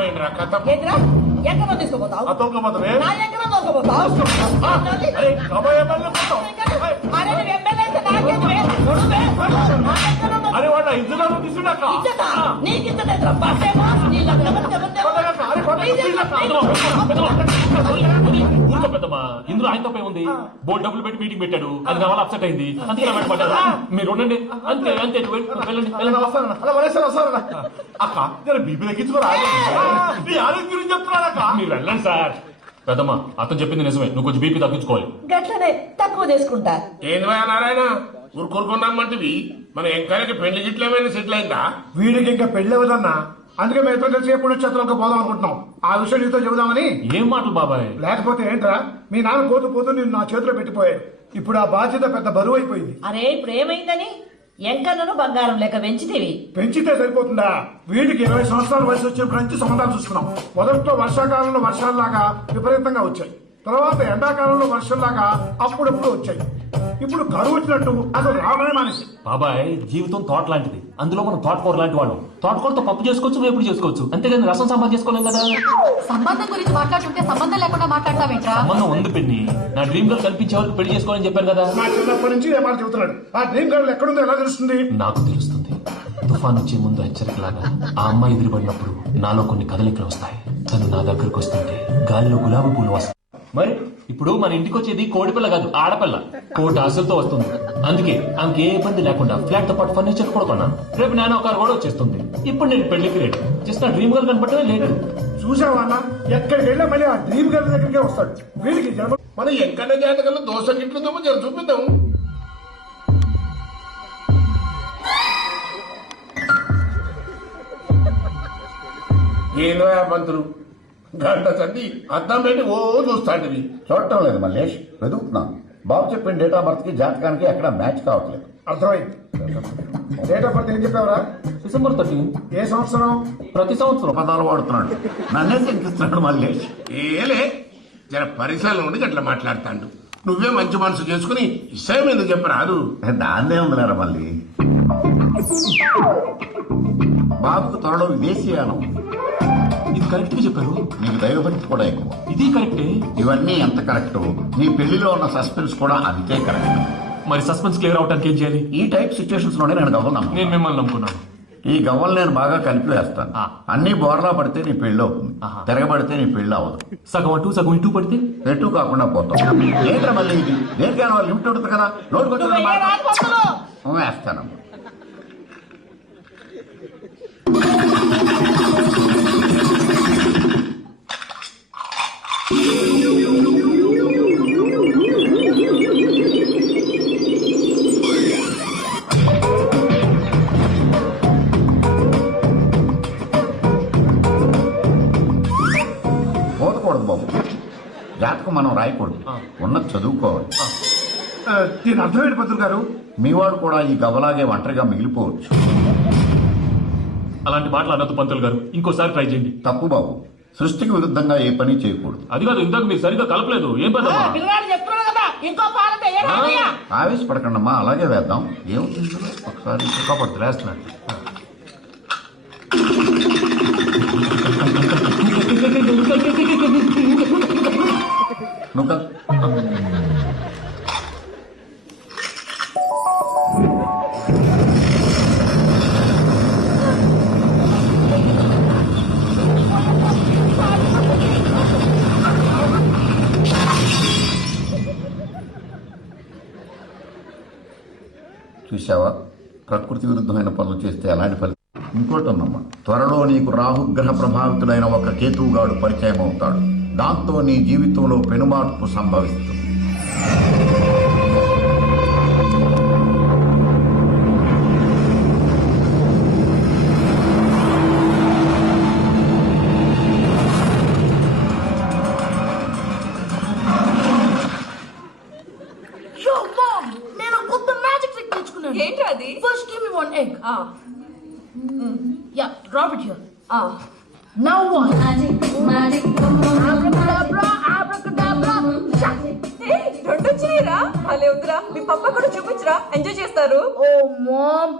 పోయిండ్రా కథ ఏంట్రా ఎక్కడ తీసుకోపోతావు తోలుకోపోతావే నా ఎక్కడ తీసుకోపోతావు అరే నువ్వు ఎమ్మెల్యే అయితే నాకేంటివే? నడువే. నా ఎక్కడ ఉంది? అరే వాడు ఇందులో తీసుకున్నాక ఇచ్చేదా? నీకు ఇచ్చేదేంట్రా? బస్సేమో నీ లగ్గమని పెద్దమ్మా ఇందులో ఆయన తప్పే ఉంది. బోర్డు డబ్బులు పెట్టి మీటింగ్ పెట్టాడు, అది నా వల్ల అప్సెట్ అయింది, అందుకే నా వెంట పడ్డారు. మీరు ఉండండి, అంతే అంతే. వెళ్ళండి వెళ్ళండి. అక్క బీపీ తగ్గించుకోరా నీ ఆరోగ్యం గురించి చెప్తున్నాను అక్క. మీరు వెళ్ళండి సార్. పెద్దమ్మా అతను చెప్పింది నిజమే, నువ్వు కొంచెం బీపీ తగ్గించుకోవాలి. గట్లనే తక్కువ తీసుకుంటా. ఏంది నారాయణ ఊరుకోరుకున్నామంటివి? మన ఎంకాయకి పెళ్లి గిట్ల ఏమైనా సెటిల్ అయిందా? వీడికి ఇంకా పెళ్లి అవ్వదన్నా, అందుకే మేము ఇద్దరు కలిసి పుణ్యక్షేత్రంకి పోదాం అనుకుంటున్నాం. ఆ విషయం నీతో చెబుదామని. ఏం మాటలు బాబాయ్? లేకపోతే ఏంట్రా, మీ నాన్న పోతూ పోతూ నేను నా చేతిలో పెట్టిపోయాడు. ఇప్పుడు ఆ బాధ్యత పెద్ద బరువు అయిపోయింది. అరే ఇప్పుడు ఏమైందని ఎంకన్నను బంగారం లెక్క పెంచితేవి. పెంచితే సరిపోతుందా? వీడికి 20 సంవత్సరాల వయసు వచ్చినప్పటి నుంచి సంబంధాలు చూస్తున్నాం. మొదట్లో వర్షాకాలంలో వర్షాలలాగా విపరీతంగా వచ్చాయి, తర్వాత ఎండాకాలంలో వర్షంలాగా అప్పుడప్పుడు వచ్చాయి. ఇప్పుడు కరువు వచ్చినట్టు అసలు రావడమే మానేసి. బాబాయ్ జీవితం తోట లాంటిది, అందులో మనం తోటకూర లాంటి వాళ్ళు. తోటకూరతో పప్పు చేసుకోవచ్చు, వేపుడు చేసుకోవచ్చు, అంతేగాని రసం సాంబార్ చేసుకోలేం కదా. సంబంధం గురించి మాట్లాడుతుంటే సంబంధం లేకుండా మాట్లాడతావేంట్రా? సంబంధం ఉంది పిన్ని, నా డ్రీమ్ గర్ల్ కనిపించే వరకు పెళ్లి చేసుకోవాలని చెప్పాను కదా. నా చిన్నప్పటి నుంచి ఏ మాట చెబుతున్నాడు. ఆ డ్రీమ్ గర్ల్ ఎక్కడుందో ఎలా తెలుస్తుంది? నాకు తెలుస్తుంది. తుఫాన్ వచ్చే ముందు హెచ్చరికలాగా ఆ అమ్మాయి ఎదురుపడినప్పుడు నాలో కొన్ని కదలికలు వస్తాయి. తను నా దగ్గరకు వస్తుంటే గాలిలో గులాబీ పూలు వస్తాయి. మరి ఇప్పుడు మన ఇంటికి వచ్చేది కోడిపిల్ల కాదు, ఆడపిల్ల. కోటి ఆశలతో వస్తుంది. అందుకే ఆమెకి ఏ ఇబ్బంది లేకుండా ఫ్లాట్ తో పాటు ఫర్నిచర్ కూడా కొన్నాను. రేపు నానో కారు కూడా వచ్చేస్తుంది. ఇప్పుడు నేను పెళ్లికి రెడీ. జస్ట్ నా డ్రీమ్ గర్ల్ కనపడమే లేటు. చూసావా అన్న, ఎక్కడికి వెళ్ళా మళ్ళీ ఆ డ్రీమ్ గర్ల్ దగ్గరికే వస్తాడు. వీడికి జన్మ మన ఎంకన్న జాతకంలో దోశ గిట్లుందేమో జర చూపిద్దాం. ఏందో పంతులు గంట చండి అద్దం పెట్టి ఓ చూస్తాంటివి. చూడటం లేదు మల్లేష్, వెతుకుతున్నాను. బాబు చెప్పిన డేట్ ఆఫ్ బర్త్ కి జాతకానికి ఎక్కడ మ్యాచ్ కావట్లేదు. అర్థమైంది. డేట్ ఆఫ్ బర్త్ ఏం చెప్పావరా? డిసెంబర్ 13. ఏ సంవత్సరం? ప్రతి సంవత్సరం పదాలు వాడుతున్నాడు, నన్నే శంకిస్తున్నాడు మల్లేష్. ఏలే జర పరిసరాలు ఉండి గట్లా మాట్లాడతాండు. నువ్వే మంచి మనసు చేసుకుని ఇష్టం ఎందుకు చెప్పరాదు? దాన్నే ఉందిలేరా మళ్ళీ. బాబుకు త్వరలో విదేశీయానం. ఇది కరెక్ట్ గా చెప్పారు. నీకు దైవభక్తి కూడా ఎక్కువ. ఇది కరెక్టే. ఇవన్నీ ఎంత కరెక్ట్, నీ పెళ్లిలో ఉన్న సస్పెన్స్ కూడా అంతే కరెక్ట్. మరి సస్పెన్స్ క్లియర్ అవడానికి ఏం చేయాలి? ఈ టైప్ సిచ్యువేషన్స్ లోనే నేను గవ్వన్నాను. నేను మిమ్మల్ని నమ్ముకున్నాను. ఈ గవ్వలు నేను బాగా కలిపి వేస్తాను. అన్ని బోర్లా పడితే నీ పెళ్లి అవుతుంది, తిరగబడితే నీ పెళ్లి అవ్వదు. సగం అటు సగం ఇటు పడితే ఎటు కాకుండా పోతాం. ఏంట్రా మళ్ళీ ఇది? దేనికైనా వాళ్ళు లిమిట్ ఉంటుంది కదా. నోటుకొచ్చిన వేస్తానమ్మా. పోదకూడదు బాబు, జాతకం మనం రాయకూడదు, ఉన్నది చదువుకోవాలి. దీని అర్థమేంటి పంతులు గారు? మీవాడు కూడా ఈ గవ్వలాగే ఒంటరిగా మిగిలిపోవచ్చు. అలాంటి మాటలు అనొద్దు పంతులు గారు, ఇంకోసారి ట్రై చేయండి. తప్పు బాబు, సృష్టికి విరుద్ధంగా ఏ పని చేయకూడదు. అది కాదు, ఇందాక మీరు సరిగ్గా కలపలేదు. ఏం పెద్ద పిల్లగాడు చెప్తున్నాడు కదా, ఇంకో పాలతే ఏ రాదయ్యా? ఆవేశపడకండమ్మా, అలాగే వేద్దాం. ఏమవుతుంది ఒకసారి కాపాడుతు వేస్తున్నాడు. నువ్వు చూసావా, ప్రకృతి విరుద్ధమైన పనులు చేస్తే అలాంటి ఫలితం. ఇంకోటి ఉందమ్మా, త్వరలో నీకు రాహుగ్రహ ప్రభావితులైన ఒక కేతువుగాడు పరిచయం అవుతాడు. దాంతో నీ జీవితంలో పెనుమార్పు సంభవిస్తుంది. ఏంటి అది? First give me one egg. Yeah, drop it here. Now what? Magic. Abracadabra, abracadabra. రెండు వచ్చినాయిరా. భలే ఉందిరా. మీ పప్ప కూడా చూపించరా, ఎంజాయ్ చేస్తారు. Oh, mom.